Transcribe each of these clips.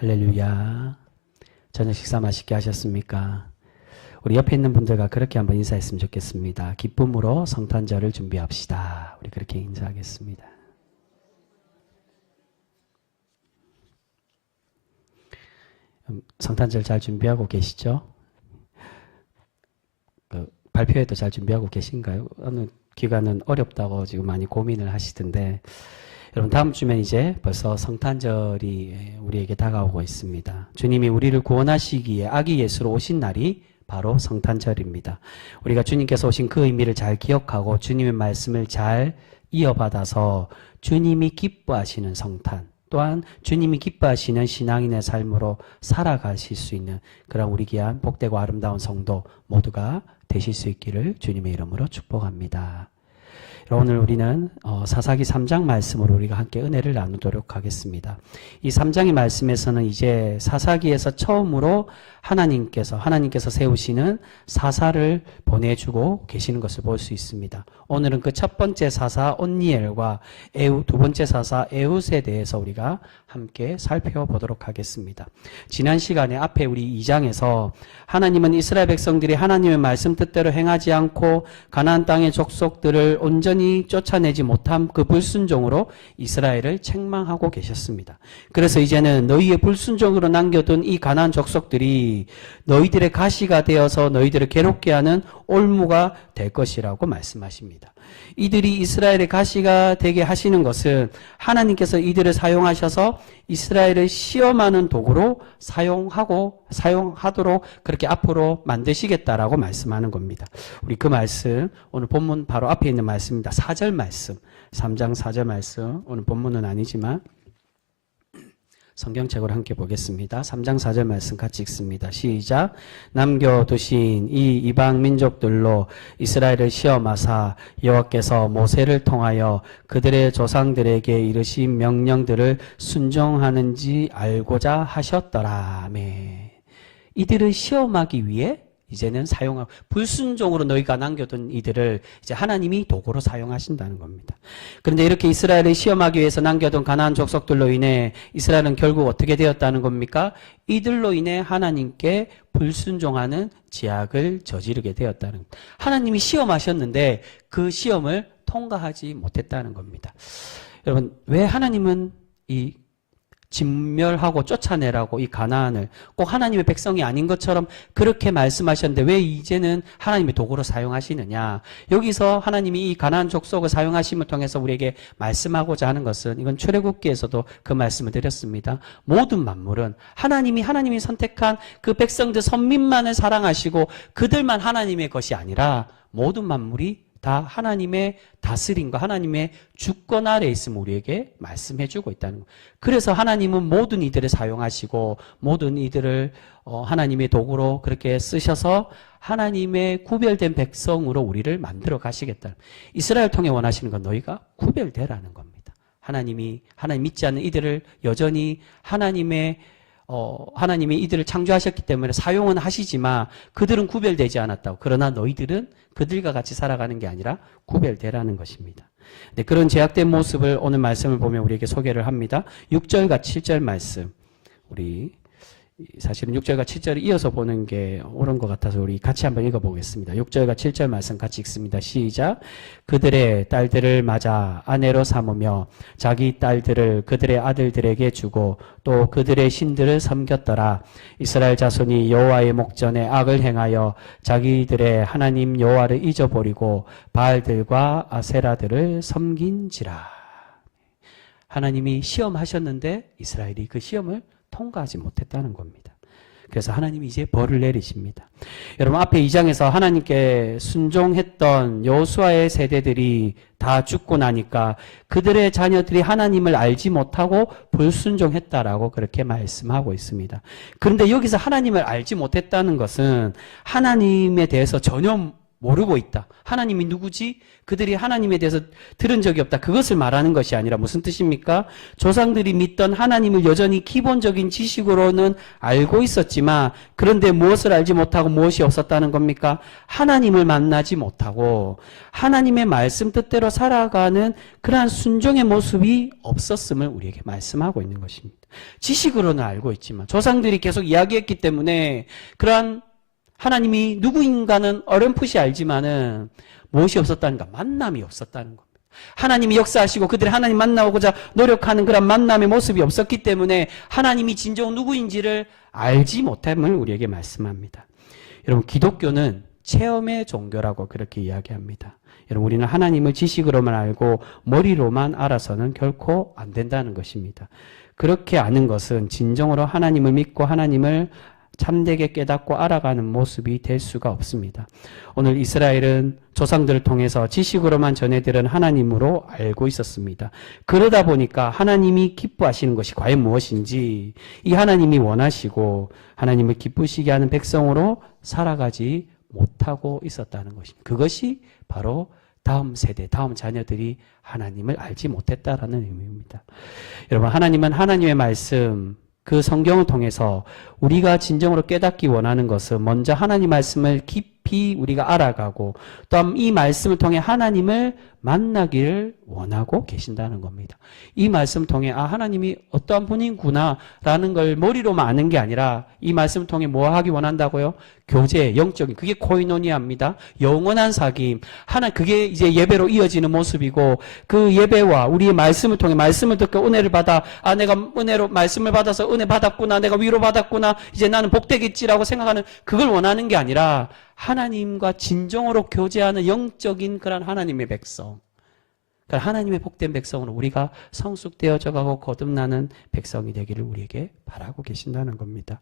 할렐루야. 저녁 식사 맛있게 하셨습니까? 우리 옆에 있는 분들과 그렇게 한번 인사했으면 좋겠습니다. 기쁨으로 성탄절을 준비합시다. 우리 그렇게 인사하겠습니다. 성탄절 잘 준비하고 계시죠? 발표회도 잘 준비하고 계신가요? 어느 기관은 어렵다고 지금 많이 고민을 하시던데, 여러분 다음 주면 이제 벌써 성탄절이 우리에게 다가오고 있습니다. 주님이 우리를 구원하시기에 아기 예수로 오신 날이 바로 성탄절입니다. 우리가 주님께서 오신 그 의미를 잘 기억하고 주님의 말씀을 잘 이어받아서 주님이 기뻐하시는 성탄, 또한 주님이 기뻐하시는 신앙인의 삶으로 살아가실 수 있는 그런 우리 귀한 복되고 아름다운 성도 모두가 되실 수 있기를 주님의 이름으로 축복합니다. 오늘 우리는 사사기 3장 말씀으로 우리가 함께 은혜를 나누도록 하겠습니다. 이 3장의 말씀에서는 이제 사사기에서 처음으로 하나님께서 세우시는 사사를 보내주고 계시는 것을 볼 수 있습니다. 오늘은 그 첫 번째 사사 온니엘과 두 번째 사사 에훗에 대해서 우리가 함께 살펴보도록 하겠습니다. 지난 시간에 앞에 우리 2장에서 하나님은 이스라엘 백성들이 하나님의 말씀 뜻대로 행하지 않고 가나안 땅의 족속들을 온전히 쫓아내지 못한 그 불순종으로 이스라엘을 책망하고 계셨습니다. 그래서 이제는 너희의 불순종으로 남겨둔 이 가나안 족속들이 너희들의 가시가 되어서 너희들을 괴롭게 하는 올무가 될 것이라고 말씀하십니다. 이들이 이스라엘의 가시가 되게 하시는 것은 하나님께서 이들을 사용하셔서 이스라엘을 시험하는 도구로 사용하도록 그렇게 앞으로 만드시겠다라고 말씀하는 겁니다. 우리 그 말씀, 오늘 본문 바로 앞에 있는 말씀입니다. 4절 말씀, 3장 4절 말씀, 오늘 본문은 아니지만 성경책으로 함께 보겠습니다. 3장 4절 말씀 같이 읽습니다. 시작. 남겨두신 이 이방 민족들로 이스라엘을 시험하사 여호와께서 모세를 통하여 그들의 조상들에게 이르신 명령들을 순종하는지 알고자 하셨더라. 아멘. 이들을 시험하기 위해 이제는 사용하고 불순종으로 너희가 남겨둔 이들을 이제 하나님이 도구로 사용하신다는 겁니다. 그런데 이렇게 이스라엘을 시험하기 위해서 남겨둔 가나안 족속들로 인해 이스라엘은 결국 어떻게 되었다는 겁니까? 이들로 인해 하나님께 불순종하는 죄악을 저지르게 되었다는 겁니다. 하나님이 시험하셨는데 그 시험을 통과하지 못했다는 겁니다. 여러분, 왜 하나님은 이 진멸하고 쫓아내라고 이 가나안을 꼭 하나님의 백성이 아닌 것처럼 그렇게 말씀하셨는데 왜 이제는 하나님의 도구로 사용하시느냐? 여기서 하나님이 이 가나안 족속을 사용하심을 통해서 우리에게 말씀하고자 하는 것은, 이건 출애굽기에서도 그 말씀을 드렸습니다. 모든 만물은 하나님이 선택한 그 백성들 선민만을 사랑하시고 그들만 하나님의 것이 아니라 모든 만물이 다 하나님의 다스림과 하나님의 주권 아래에 있음을 우리에게 말씀해주고 있다는 거예요. 그래서 하나님은 모든 이들을 사용하시고 모든 이들을 하나님의 도구로 그렇게 쓰셔서 하나님의 구별된 백성으로 우리를 만들어 가시겠다. 이스라엘 통해 원하시는 건 너희가 구별되라는 겁니다. 하나님 믿지 않는 이들을 여전히 하나님이 이들을 창조하셨기 때문에 사용은 하시지만 그들은 구별되지 않았다고. 그러나 너희들은 그들과 같이 살아가는 게 아니라 구별되라는 것입니다. 네, 그런 제약된 모습을 오늘 말씀을 보면 우리에게 소개를 합니다. 6절과 7절 말씀, 우리 사실은 6절과 7절을 이어서 보는 게 옳은 것 같아서 우리 같이 한번 읽어보겠습니다. 6절과 7절 말씀 같이 읽습니다. 시작. 그들의 딸들을 맞아 아내로 삼으며 자기 딸들을 그들의 아들들에게 주고 또 그들의 신들을 섬겼더라. 이스라엘 자손이 여호와의 목전에 악을 행하여 자기들의 하나님 여호와를 잊어버리고 바알들과 아세라들을 섬긴지라. 하나님이 시험하셨는데 이스라엘이 그 시험을 통과하지 못했다는 겁니다. 그래서 하나님이 이제 벌을 내리십니다. 여러분, 앞에 2장에서 하나님께 순종했던 여호수아의 세대들이 다 죽고 나니까 그들의 자녀들이 하나님을 알지 못하고 불순종했다라고 그렇게 말씀하고 있습니다. 그런데 여기서 하나님을 알지 못했다는 것은 하나님에 대해서 전혀 모르고 있다. 하나님이 누구지? 그들이 하나님에 대해서 들은 적이 없다. 그것을 말하는 것이 아니라 무슨 뜻입니까? 조상들이 믿던 하나님을 여전히 기본적인 지식으로는 알고 있었지만 그런데 무엇을 알지 못하고 무엇이 없었다는 겁니까? 하나님을 만나지 못하고 하나님의 말씀 뜻대로 살아가는 그러한 순종의 모습이 없었음을 우리에게 말씀하고 있는 것입니다. 지식으로는 알고 있지만 조상들이 계속 이야기했기 때문에 그러한 하나님이 누구인가는 어렴풋이 알지만은 무엇이 없었다는가? 만남이 없었다는 겁니다. 하나님이 역사하시고 그들이 하나님 만나고자 노력하는 그런 만남의 모습이 없었기 때문에 하나님이 진정 누구인지를 알지 못함을 우리에게 말씀합니다. 여러분, 기독교는 체험의 종교라고 그렇게 이야기합니다. 여러분, 우리는 하나님을 지식으로만 알고 머리로만 알아서는 결코 안 된다는 것입니다. 그렇게 아는 것은 진정으로 하나님을 믿고 하나님을 참되게 깨닫고 알아가는 모습이 될 수가 없습니다. 오늘 이스라엘은 조상들을 통해서 지식으로만 전해들은 하나님으로 알고 있었습니다. 그러다 보니까 하나님이 기뻐하시는 것이 과연 무엇인지, 이 하나님이 원하시고 하나님을 기쁘시게 하는 백성으로 살아가지 못하고 있었다는 것입니다. 그것이 바로 다음 세대, 다음 자녀들이 하나님을 알지 못했다라는 의미입니다. 여러분, 하나님은 하나님의 말씀, 그 성경을 통해서 우리가 진정으로 깨닫기 원하는 것은 먼저 하나님 말씀을 깊이 우리가 알아가고 또 이 말씀을 통해 하나님을 만나기를 원하고 계신다는 겁니다. 이 말씀을 통해 하나님이 어떠한 분이구나 라는 걸 머리로만 아는 게 아니라 이 말씀을 통해 뭐 하기 원한다고요? 교제, 영적인, 그게 코이노니아입니다. 영원한 사귐. 그게 이제 예배로 이어지는 모습이고, 그 예배와 우리의 말씀을 통해 말씀을 듣고 은혜를 받아, 내가 은혜로 말씀을 받아서 은혜 받았구나, 내가 위로 받았구나, 이제 나는 복되겠지라고 생각하는 그걸 원하는 게 아니라 하나님과 진정으로 교제하는 영적인 그런 하나님의 백성. 그러니까 하나님의 복된 백성으로 우리가 성숙되어져 가고 거듭나는 백성이 되기를 우리에게 바라고 계신다는 겁니다.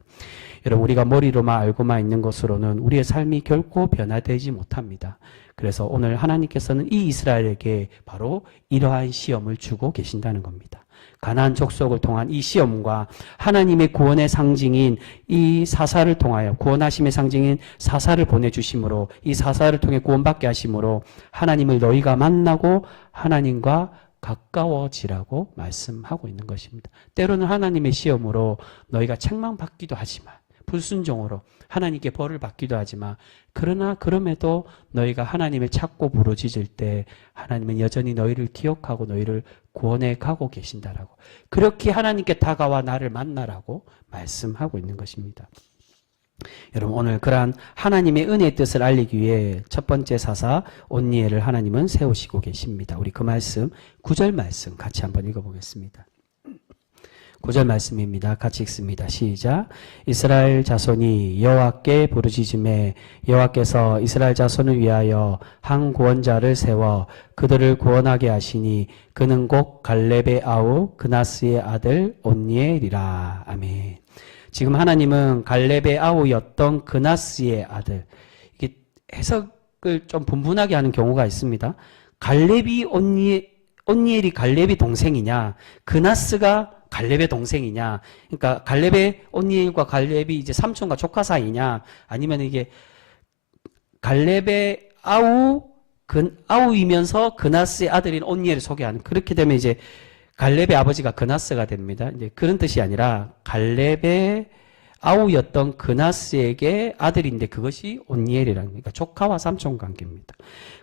여러분, 우리가 머리로만 알고만 있는 것으로는 우리의 삶이 결코 변화되지 못합니다. 그래서 오늘 하나님께서는 이 이스라엘에게 바로 이러한 시험을 주고 계신다는 겁니다. 가나안 족속을 통한 이 시험과 하나님의 구원의 상징인 이 사사를 통하여 구원하심의 상징인 사사를 보내주심으로 이 사사를 통해 구원받게 하심으로 하나님을 너희가 만나고 하나님과 가까워지라고 말씀하고 있는 것입니다. 때로는 하나님의 시험으로 너희가 책망받기도 하지만 불순종으로 하나님께 벌을 받기도 하지만 그러나 그럼에도 너희가 하나님을 찾고 부르짖을 때 하나님은 여전히 너희를 기억하고 너희를 구원해 가고 계신다라고, 그렇게 하나님께 다가와 나를 만나라고 말씀하고 있는 것입니다. 여러분, 오늘 그러한 하나님의 은혜의 뜻을 알리기 위해 첫 번째 사사 온니엘을 하나님은 세우시고 계십니다. 우리 그 말씀 9절 말씀 같이 한번 읽어보겠습니다. 9절 말씀입니다. 같이 읽습니다. 시작. 이스라엘 자손이 여호와께 부르짖음에 여호와께서 이스라엘 자손을 위하여 한 구원자를 세워 그들을 구원하게 하시니 그는 곧 갈렙의 아우 그나스의 아들 온니엘이라. 아멘. 지금 하나님은 갈렙의 아우였던 그나스의 아들, 이게 해석을 좀 분분하게 하는 경우가 있습니다. 갈렙이 온니엘이 갈렙이 동생이냐, 그나스가 갈렙의 동생이냐, 그러니까 갈렙의 온니엘과 갈렙이 이제 삼촌과 조카 사이냐, 아니면 이게 갈렙의 아우이면서 그나스의 아들인 온니엘을 소개하는, 그렇게 되면 이제 갈렙의 아버지가 그나스가 됩니다. 이제 그런 뜻이 아니라 갈렙의 아우였던 그나스에게 아들인데 그것이 온니엘이라는, 그러니까 조카와 삼촌 관계입니다.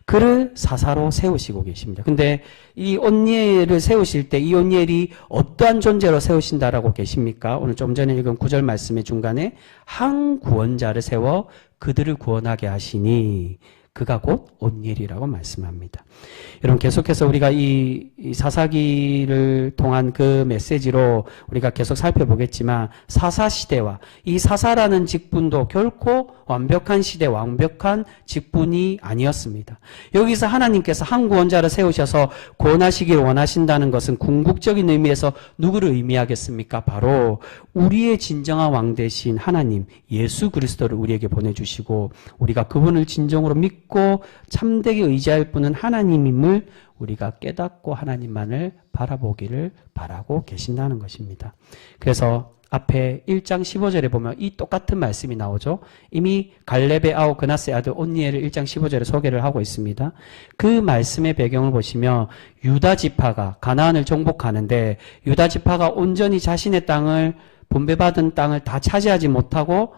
그를 사사로 세우시고 계십니다. 근데 이 온니엘을 세우실 때 이 온니엘이 어떠한 존재로 세우신다라고 계십니까? 오늘 좀 전에 읽은 9절 말씀의 중간에 한 구원자를 세워 그들을 구원하게 하시니 그가 곧 온니엘이라고 말씀합니다. 여러분, 계속해서 우리가 이 사사기를 통한 그 메시지로 우리가 계속 살펴보겠지만 사사시대와 이 사사라는 직분도 결코 완벽한 시대, 완벽한 직분이 아니었습니다. 여기서 하나님께서 한 구원자를 세우셔서 구원하시길 원하신다는 것은 궁극적인 의미에서 누구를 의미하겠습니까? 바로 우리의 진정한 왕 되신 하나님 예수 그리스도를 우리에게 보내주시고 우리가 그분을 진정으로 믿고 참되게 의지할 분은 하나님임을 우리가 깨닫고 하나님만을 바라보기를 바라고 계신다는 것입니다. 그래서 앞에 1장 15절에 보면 이 똑같은 말씀이 나오죠. 이미 갈렙의 아우 그나스의 아들 온니엘을 1장 15절에 소개를 하고 있습니다. 그 말씀의 배경을 보시면 유다 지파가 가나안을 정복하는데 유다 지파가 온전히 자신의 땅을 분배받은 땅을 다 차지하지 못하고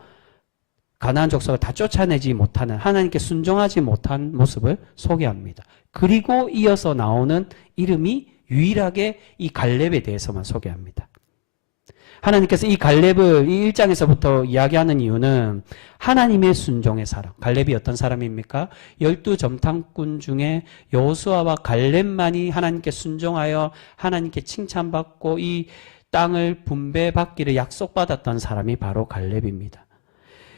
가나안 족속을 다 쫓아내지 못하는, 하나님께 순종하지 못한 모습을 소개합니다. 그리고 이어서 나오는 이름이 유일하게 이 갈렙에 대해서만 소개합니다. 하나님께서 이 갈렙을 이 1장에서부터 이야기하는 이유는 하나님의 순종의 사람. 갈렙이 어떤 사람입니까? 12정탐꾼 중에 여호수아와 갈렙만이 하나님께 순종하여 하나님께 칭찬받고 이 땅을 분배받기를 약속받았던 사람이 바로 갈렙입니다.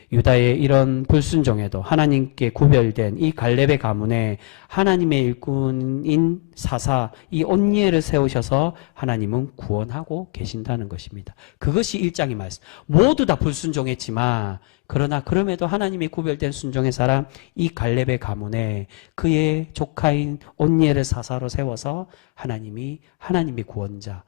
유다의 이런 불순종에도 하나님께 구별된 이 갈렙의 가문에 하나님의 일꾼인 사사 이 온니엘을 세우셔서 하나님은 구원하고 계신다는 것입니다. 그것이 1장의 말씀. 모두 다 불순종했지만 그러나 그럼에도 하나님이 구별된 순종의 사람 이 갈렙의 가문에 그의 조카인 온니엘을 사사로 세워서 하나님이 구원자,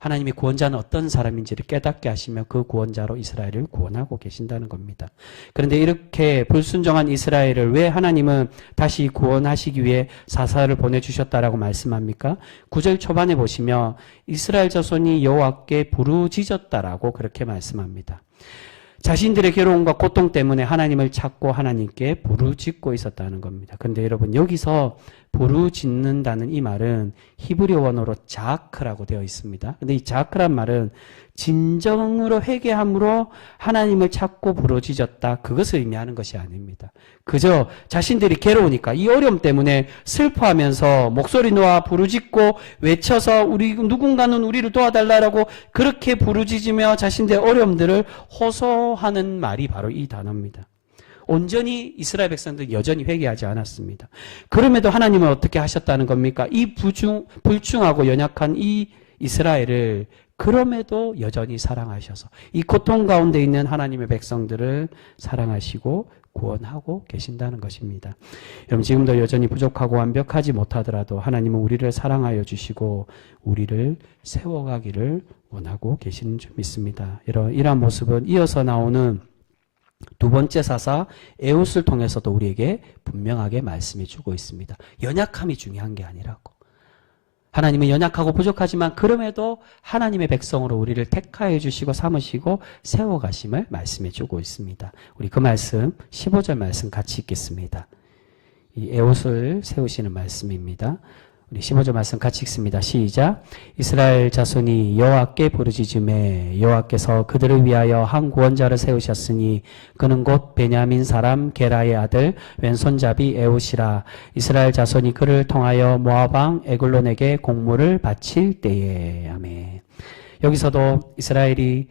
하나님의 구원자는 어떤 사람인지를 깨닫게 하시며 그 구원자로 이스라엘을 구원하고 계신다는 겁니다. 그런데 이렇게 불순종한 이스라엘을 왜 하나님은 다시 구원하시기 위해 사사를 보내주셨다라고 말씀합니까? 9절 초반에 보시면 이스라엘 자손이 여호와께 부르짖었다라고 그렇게 말씀합니다. 자신들의 괴로움과 고통 때문에 하나님을 찾고 하나님께 부르짖고 있었다는 겁니다. 그런데 여러분 여기서 부르짖는다는 이 말은 히브리어 원어로 자크라고 되어 있습니다. 근데 이 자크란 말은 진정으로 회개함으로 하나님을 찾고 부르짖었다. 그것을 의미하는 것이 아닙니다. 그저 자신들이 괴로우니까 이 어려움 때문에 슬퍼하면서 목소리 놓아 부르짖고 외쳐서 누군가는 우리를 도와달라고 그렇게 부르짖으며 자신들의 어려움들을 호소하는 말이 바로 이 단어입니다. 온전히 이스라엘 백성들은 여전히 회개하지 않았습니다. 그럼에도 하나님은 어떻게 하셨다는 겁니까? 이 불충하고 연약한 이 이스라엘을 그럼에도 여전히 사랑하셔서 이 고통 가운데 있는 하나님의 백성들을 사랑하시고 구원하고 계신다는 것입니다. 여러분 지금도 여전히 부족하고 완벽하지 못하더라도 하나님은 우리를 사랑하여 주시고 우리를 세워가기를 원하고 계시는 줄 믿습니다. 이러한 모습은 이어서 나오는 두 번째 사사 에훗을 통해서도 우리에게 분명하게 말씀해 주고 있습니다. 연약함이 중요한 게 아니라고. 하나님은 연약하고 부족하지만 그럼에도 하나님의 백성으로 우리를 택하여 주시고 삼으시고 세워가심을 말씀해 주고 있습니다. 우리 그 말씀 15절 말씀 같이 읽겠습니다. 이 에훗을 세우시는 말씀입니다. 우리 15절 말씀 같이 읽습니다. 시작. 이스라엘 자손이 여호와께 부르짖음에 여호와께서 그들을 위하여 한 구원자를 세우셨으니 그는 곧 베냐민 사람 게라의 아들 왼손잡이 에훗이라. 이스라엘 자손이 그를 통하여 모압 왕 에글론에게 공물을 바칠 때에. 아멘. 여기서도 이스라엘이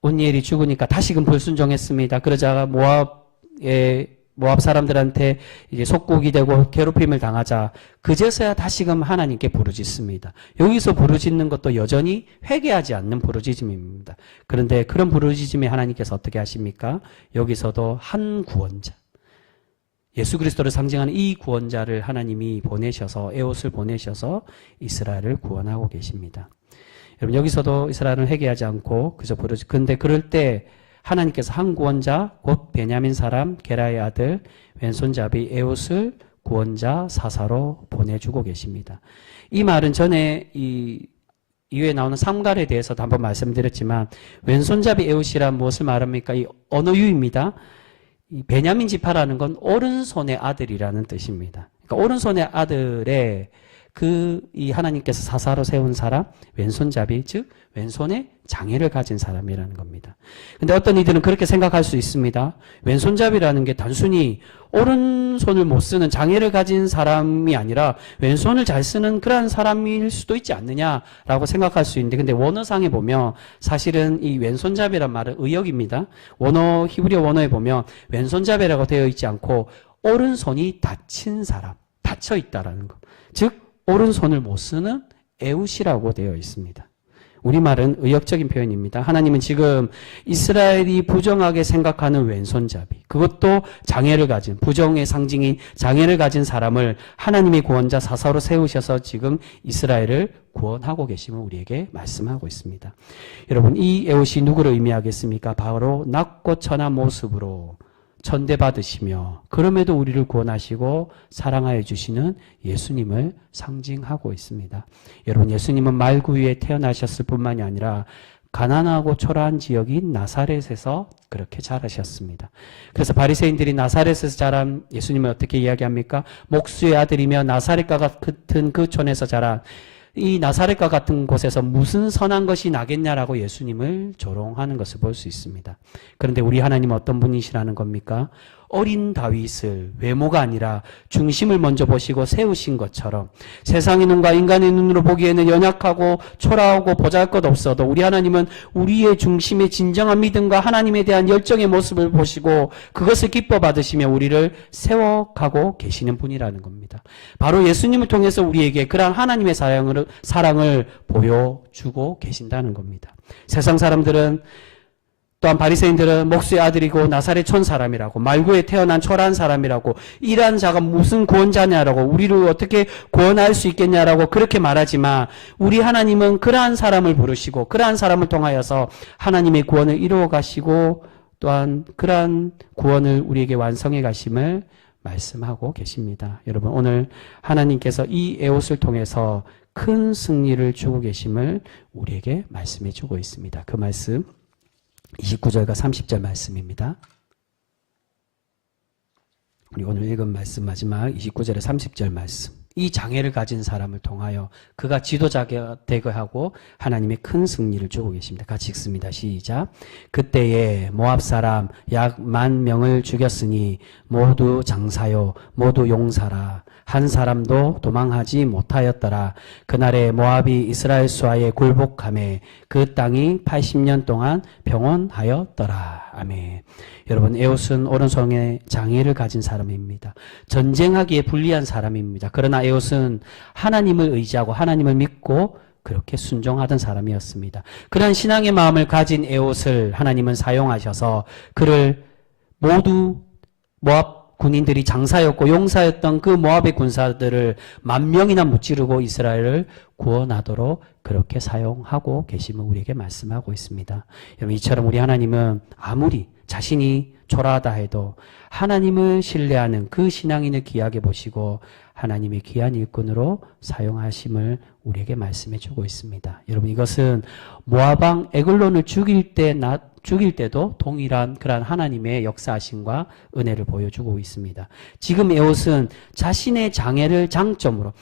온니엘이 죽으니까 다시금 불순종했습니다. 그러자 모압 사람들한테 이제 속국이 되고 괴롭힘을 당하자 그제서야 다시금 하나님께 부르짖습니다. 여기서 부르짖는 것도 여전히 회개하지 않는 부르짖음입니다. 그런데 그런 부르짖음에 하나님께서 어떻게 하십니까? 여기서도 한 구원자, 예수 그리스도를 상징하는 이 구원자를 하나님이 보내셔서 에훗을 보내셔서 이스라엘을 구원하고 계십니다. 여러분 여기서도 이스라엘은 회개하지 않고 그저 근데 그럴 때 하나님께서 한 구원자 곧 베냐민 사람 게라의 아들 왼손잡이 에훗을 구원자 사사로 보내주고 계십니다. 이 말은 전에 이후에 나오는 삼갈에 대해서도 한번 말씀드렸지만 왼손잡이 에훗이란 무엇을 말합니까? 이 언어유입니다. 이 베냐민 지파라는 건 오른손의 아들이라는 뜻입니다. 그러니까 오른손의 아들의 이 하나님께서 사사로 세운 사람 왼손잡이 즉 왼손에 장애를 가진 사람이라는 겁니다. 근데 어떤 이들은 그렇게 생각할 수 있습니다. 왼손잡이라는 게 단순히 오른손을 못 쓰는 장애를 가진 사람이 아니라 왼손을 잘 쓰는 그러한 사람일 수도 있지 않느냐라고 생각할 수 있는데 근데 원어상에 보면 사실은 이 왼손잡이란 말은 의역입니다. 히브리어 원어에 보면 왼손잡이라고 되어 있지 않고 오른손이 다친 사람, 다쳐 있다라는 것. 즉 오른손을 못 쓰는 에훗이라고 되어 있습니다. 우리말은 의역적인 표현입니다. 하나님은 지금 이스라엘이 부정하게 생각하는 왼손잡이, 그것도 장애를 가진, 부정의 상징인 장애를 가진 사람을 하나님의 구원자 사사로 세우셔서 지금 이스라엘을 구원하고 계심을 우리에게 말씀하고 있습니다. 여러분 이 에훗이 누구를 의미하겠습니까? 바로 낮고 천한 모습으로 천대받으시며 그럼에도 우리를 구원하시고 사랑하여 주시는 예수님을 상징하고 있습니다. 여러분 예수님은 말구유에 태어나셨을 뿐만이 아니라 가난하고 초라한 지역인 나사렛에서 그렇게 자라셨습니다. 그래서 바리새인들이 나사렛에서 자란 예수님을 어떻게 이야기합니까? 목수의 아들이며 나사렛과 같은 그 촌에서 자란 이 나사렛과 같은 곳에서 무슨 선한 것이 나겠냐라고 예수님을 조롱하는 것을 볼 수 있습니다. 그런데 우리 하나님은 어떤 분이시라는 겁니까? 어린 다윗을 외모가 아니라 중심을 먼저 보시고 세우신 것처럼 세상의 눈과 인간의 눈으로 보기에는 연약하고 초라하고 보잘것없어도 우리 하나님은 우리의 중심의 진정한 믿음과 하나님에 대한 열정의 모습을 보시고 그것을 기뻐 받으시며 우리를 세워가고 계시는 분이라는 겁니다. 바로 예수님을 통해서 우리에게 그러한 하나님의 사랑을 보여주고 계신다는 겁니다. 세상 사람들은 또한 바리새인들은 목수의 아들이고 나사렛 촌 사람이라고 말구에 태어난 초라한 사람이라고 이러한 자가 무슨 구원자냐라고 우리를 어떻게 구원할 수 있겠냐라고 그렇게 말하지만 우리 하나님은 그러한 사람을 부르시고 그러한 사람을 통하여서 하나님의 구원을 이루어 가시고 또한 그러한 구원을 우리에게 완성해 가심을 말씀하고 계십니다. 여러분 오늘 하나님께서 이 에옷을 통해서 큰 승리를 주고 계심을 우리에게 말씀해 주고 있습니다. 그 말씀 29절과 30절 말씀입니다. 우리 오늘 읽은 말씀 마지막 29절에 30절 말씀. 이 장애를 가진 사람을 통하여 그가 지도자가 되게 하고 하나님의 큰 승리를 주고 계십니다. 같이 읽습니다. 시작. 그때에 모압 사람 약 10,000명을 죽였으니 모두 장사요 모두 용사라. 한 사람도 도망하지 못하였더라. 그날에 모압이 이스라엘 수하에 굴복하매 그 땅이 80년 동안 평온하였더라. 아멘. 여러분 에옷은 오른손에 장애를 가진 사람입니다. 전쟁하기에 불리한 사람입니다. 그러나 에옷은 하나님을 의지하고 하나님을 믿고 그렇게 순종하던 사람이었습니다. 그런 신앙의 마음을 가진 에옷을 하나님은 사용하셔서 그를 모두 모압 군인들이 장사였고 용사였던 그 모압의 군사들을 10,000명이나 무찌르고 이스라엘을 구원하도록 그렇게 사용하고 계심을 우리에게 말씀하고 있습니다. 여러분 이처럼 우리 하나님은 아무리 자신이 초라하다 해도 하나님을 신뢰하는 그 신앙인을 귀하게 보시고 하나님의 귀한 일꾼으로 사용하심을 우리에게 말씀해 주고 있습니다. 여러분 이것은 모압 왕 에글론을 죽일 때도 동일한 그러한 하나님의 역사하심과 은혜를 보여주고 있습니다. 지금 에옷은 자신의 장애를 장점으로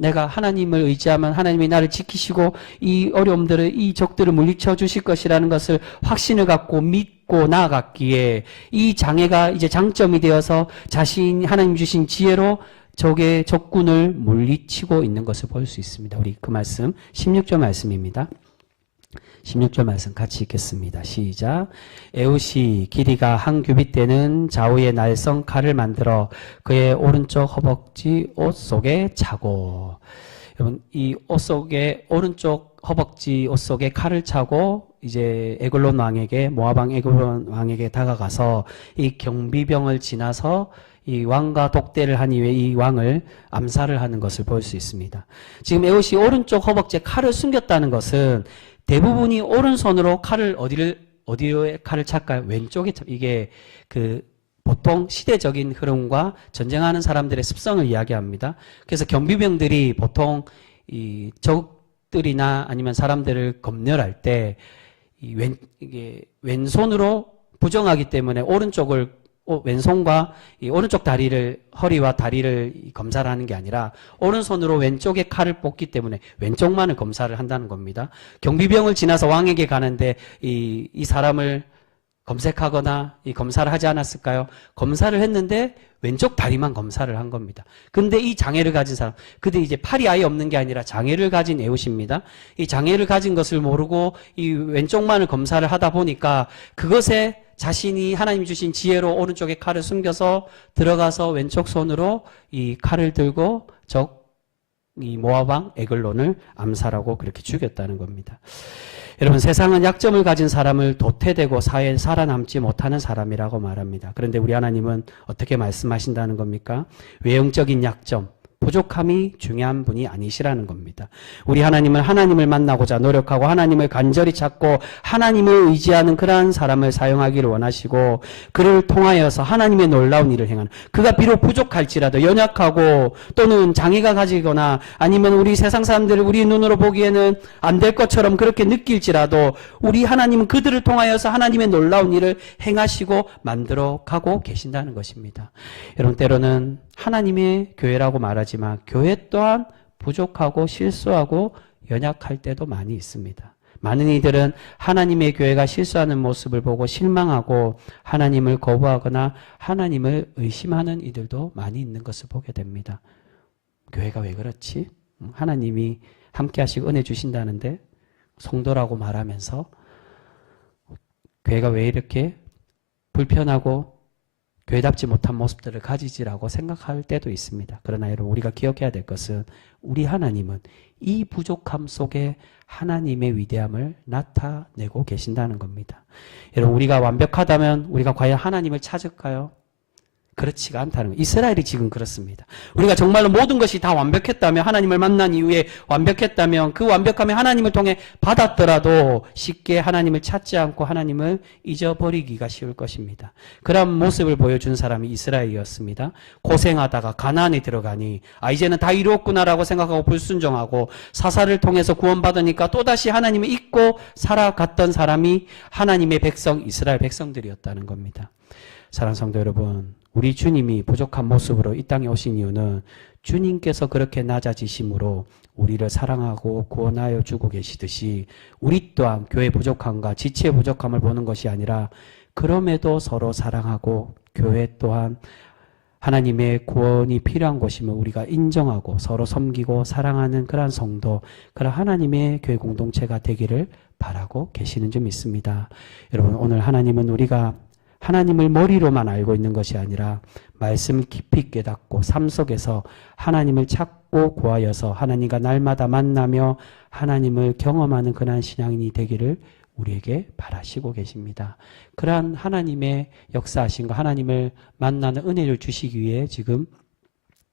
내가 하나님을 의지하면 하나님이 나를 지키시고 이 어려움들을 이 적들을 물리쳐 주실 것이라는 것을 확신을 갖고 믿고 나아갔기에 이 장애가 이제 장점이 되어서 자신이 하나님 주신 지혜로 적의 적군을 물리치고 있는 것을 볼 수 있습니다. 우리 그 말씀 16절 말씀입니다. 16절 말씀 같이 읽겠습니다. 시작. 에웃이 길이가 한 규빗 되는 좌우의 날성 칼을 만들어 그의 오른쪽 허벅지 옷 속에 차고. 여러분 이 옷 속에 오른쪽 허벅지 옷 속에 칼을 차고 이제 에글론 왕에게 모압 왕 에글론 왕에게 다가가서 이 경비병을 지나서 이 왕과 독대를 한 이후에 이 왕을 암살을 하는 것을 볼 수 있습니다. 지금 에웃이 오른쪽 허벅지에 칼을 숨겼다는 것은 대부분이 오른손으로 어디에 칼을 찰까요? 왼쪽에 이게 그 보통 시대적인 흐름과 전쟁하는 사람들의 습성을 이야기합니다. 그래서 경비병들이 보통 이 적들이나 아니면 사람들을 검열할 때 이게 왼손으로 부정하기 때문에 왼손과 이 오른쪽 허리와 다리를 검사를 하는 게 아니라 오른손으로 왼쪽에 칼을 뽑기 때문에 왼쪽만을 검사를 한다는 겁니다. 경비병을 지나서 왕에게 가는데 이 사람을 검색하거나 이 검사를 하지 않았을까요? 검사를 했는데 왼쪽 다리만 검사를 한 겁니다. 근데 이 장애를 가진 사람, 근데 이제 팔이 아예 없는 게 아니라 장애를 가진 에웃입니다. 이 장애를 가진 것을 모르고 이 왼쪽만을 검사를 하다 보니까 그것에 자신이 하나님 주신 지혜로 오른쪽에 칼을 숨겨서 들어가서 왼쪽 손으로 이 칼을 들고 이 모압 왕 에글론을 암살하고 그렇게 죽였다는 겁니다. 여러분 세상은 약점을 가진 사람을 도태되고 사회에 살아남지 못하는 사람이라고 말합니다. 그런데 우리 하나님은 어떻게 말씀하신다는 겁니까? 외형적인 약점, 부족함이 중요한 분이 아니시라는 겁니다. 우리 하나님은 하나님을 만나고자 노력하고 하나님을 간절히 찾고 하나님을 의지하는 그러한 사람을 사용하기를 원하시고 그를 통하여서 하나님의 놀라운 일을 행하는 그가 비록 부족할지라도 연약하고 또는 장애가 가지거나 아니면 우리 세상 사람들을 우리 눈으로 보기에는 안 될 것처럼 그렇게 느낄지라도 우리 하나님은 그들을 통하여서 하나님의 놀라운 일을 행하시고 만들어 가고 계신다는 것입니다. 여러분 때로는 하나님의 교회라고 말하지만 교회 또한 부족하고 실수하고 연약할 때도 많이 있습니다. 많은 이들은 하나님의 교회가 실수하는 모습을 보고 실망하고 하나님을 거부하거나 하나님을 의심하는 이들도 많이 있는 것을 보게 됩니다. 교회가 왜 그렇지? 하나님이 함께 하시고 은혜 주신다는데 성도라고 말하면서 교회가 왜 이렇게 불편하고 교회답지 못한 모습들을 가지지라고 생각할 때도 있습니다. 그러나 여러분, 우리가 기억해야 될 것은 우리 하나님은 이 부족함 속에 하나님의 위대함을 나타내고 계신다는 겁니다. 여러분, 우리가 완벽하다면 우리가 과연 하나님을 찾을까요? 그렇지가 않다는 거예요. 이스라엘이 지금 그렇습니다. 우리가 정말로 모든 것이 다 완벽했다면, 하나님을 만난 이후에 완벽했다면, 그 완벽함이 하나님을 통해 받았더라도 쉽게 하나님을 찾지 않고 하나님을 잊어버리기가 쉬울 것입니다. 그런 모습을 보여준 사람이 이스라엘이었습니다. 고생하다가 가나안에 들어가니 이제는 다 이루었구나라고 생각하고 불순종하고 사사를 통해서 구원받으니까 또다시 하나님을 잊고 살아갔던 사람이 하나님의 백성, 이스라엘 백성들이었다는 겁니다. 사랑하는 성도 여러분, 우리 주님이 부족한 모습으로 이 땅에 오신 이유는 주님께서 그렇게 낮아지심으로 우리를 사랑하고 구원하여 주고 계시듯이 우리 또한 교회 부족함과 지체의 부족함을 보는 것이 아니라 그럼에도 서로 사랑하고 교회 또한 하나님의 구원이 필요한 곳임을 우리가 인정하고 서로 섬기고 사랑하는 그러한 성도, 그런 하나님의 교회 공동체가 되기를 바라고 계시는 줄 믿습니다. 여러분, 오늘 하나님은 우리가 하나님을 머리로만 알고 있는 것이 아니라 말씀을 깊이 깨닫고 삶 속에서 하나님을 찾고 구하여서 하나님과 날마다 만나며 하나님을 경험하는 그러한 신앙인이 되기를 우리에게 바라시고 계십니다. 그러한 하나님의 역사하심과 하나님을 만나는 은혜를 주시기 위해 지금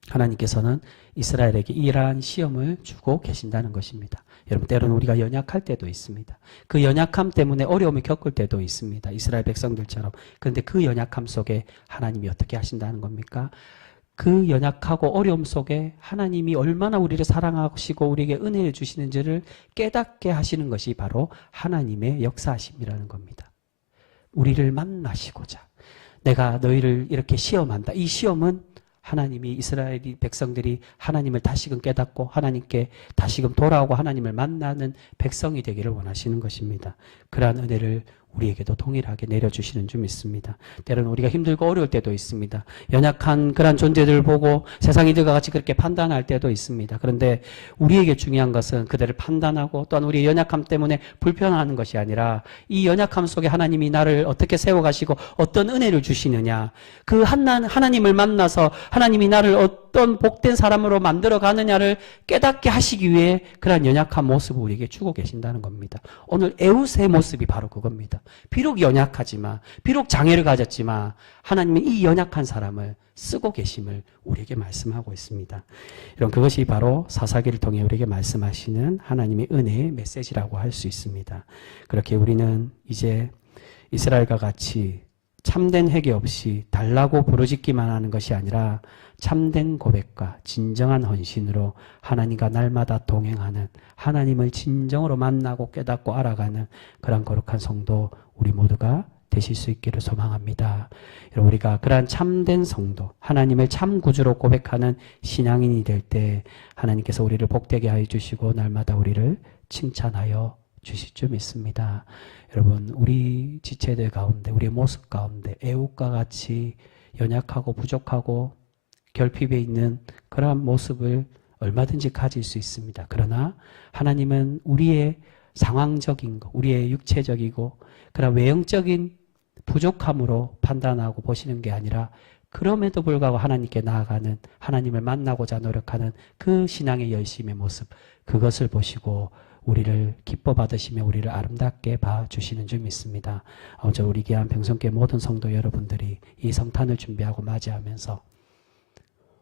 하나님께서는 이스라엘에게 이러한 시험을 주고 계신다는 것입니다. 여러분, 때로는 우리가 연약할 때도 있습니다. 그 연약함 때문에 어려움을 겪을 때도 있습니다. 이스라엘 백성들처럼. 그런데 그 연약함 속에 하나님이 어떻게 하신다는 겁니까? 그 연약하고 어려움 속에 하나님이 얼마나 우리를 사랑하시고 우리에게 은혜를 주시는지를 깨닫게 하시는 것이 바로 하나님의 역사하심이라는 겁니다. 우리를 만나시고자 내가 너희를 이렇게 시험한다. 이 시험은 하나님이 이스라엘 백성들이 하나님을 다시금 깨닫고 하나님께 다시금 돌아오고 하나님을 만나는 백성이 되기를 원하시는 것입니다. 그러한 은혜를 우리에게도 동일하게 내려주시는 줄 믿습니다. 때로는 우리가 힘들고 어려울 때도 있습니다. 연약한 그런 존재들을 보고 세상 이들과 같이 그렇게 판단할 때도 있습니다. 그런데 우리에게 중요한 것은 그들을 판단하고 또한 우리의 연약함 때문에 불편해하는 것이 아니라 이 연약함 속에 하나님이 나를 어떻게 세워가시고 어떤 은혜를 주시느냐, 그 하나님을 만나서 하나님이 나를 어떤 복된 사람으로 만들어 가느냐를 깨닫게 하시기 위해 그러한 연약한 모습을 우리에게 주고 계신다는 겁니다. 오늘 에웃의 모습이 바로 그겁니다. 비록 연약하지만, 비록 장애를 가졌지만 하나님은 이 연약한 사람을 쓰고 계심을 우리에게 말씀하고 있습니다. 이런 그것이 바로 사사기를 통해 우리에게 말씀하시는 하나님의 은혜의 메시지라고 할 수 있습니다. 그렇게 우리는 이제 이스라엘과 같이 참된 회개 없이 달라고 부르짖기만 하는 것이 아니라 참된 고백과 진정한 헌신으로 하나님과 날마다 동행하는, 하나님을 진정으로 만나고 깨닫고 알아가는 그런 거룩한 성도 우리 모두가 되실 수 있기를 소망합니다. 여러분, 우리가 그러한 참된 성도, 하나님을 참 구주로 고백하는 신앙인이 될 때 하나님께서 우리를 복되게 하여 주시고 날마다 우리를 칭찬하여 주실 줄 믿습니다. 여러분, 우리 지체들 가운데, 우리의 모습 가운데 애국과 같이 연약하고 부족하고 결핍에 있는 그러한 모습을 얼마든지 가질 수 있습니다. 그러나 하나님은 우리의 상황적인 것, 우리의 육체적이고 그런 외형적인 부족함으로 판단하고 보시는 게 아니라 그럼에도 불구하고 하나님께 나아가는, 하나님을 만나고자 노력하는 그 신앙의 열심의 모습, 그것을 보시고 우리를 기뻐 받으시며 우리를 아름답게 봐주시는 줄 믿습니다. 오늘 우리 귀한 병성교회 모든 성도 여러분들이 이 성탄을 준비하고 맞이하면서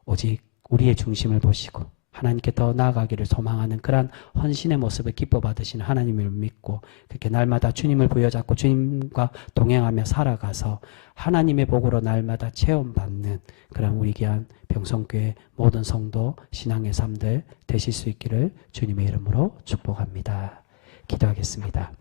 오직 우리의 중심을 보시고 하나님께 더 나아가기를 소망하는 그러한 헌신의 모습을 기뻐 받으시는 하나님을 믿고 그렇게 날마다 주님을 부여잡고 주님과 동행하며 살아가서 하나님의 복으로 날마다 체험받는 그런 우리 귀한 병성교회 모든 성도 신앙의 삶들 되실 수 있기를 주님의 이름으로 축복합니다. 기도하겠습니다.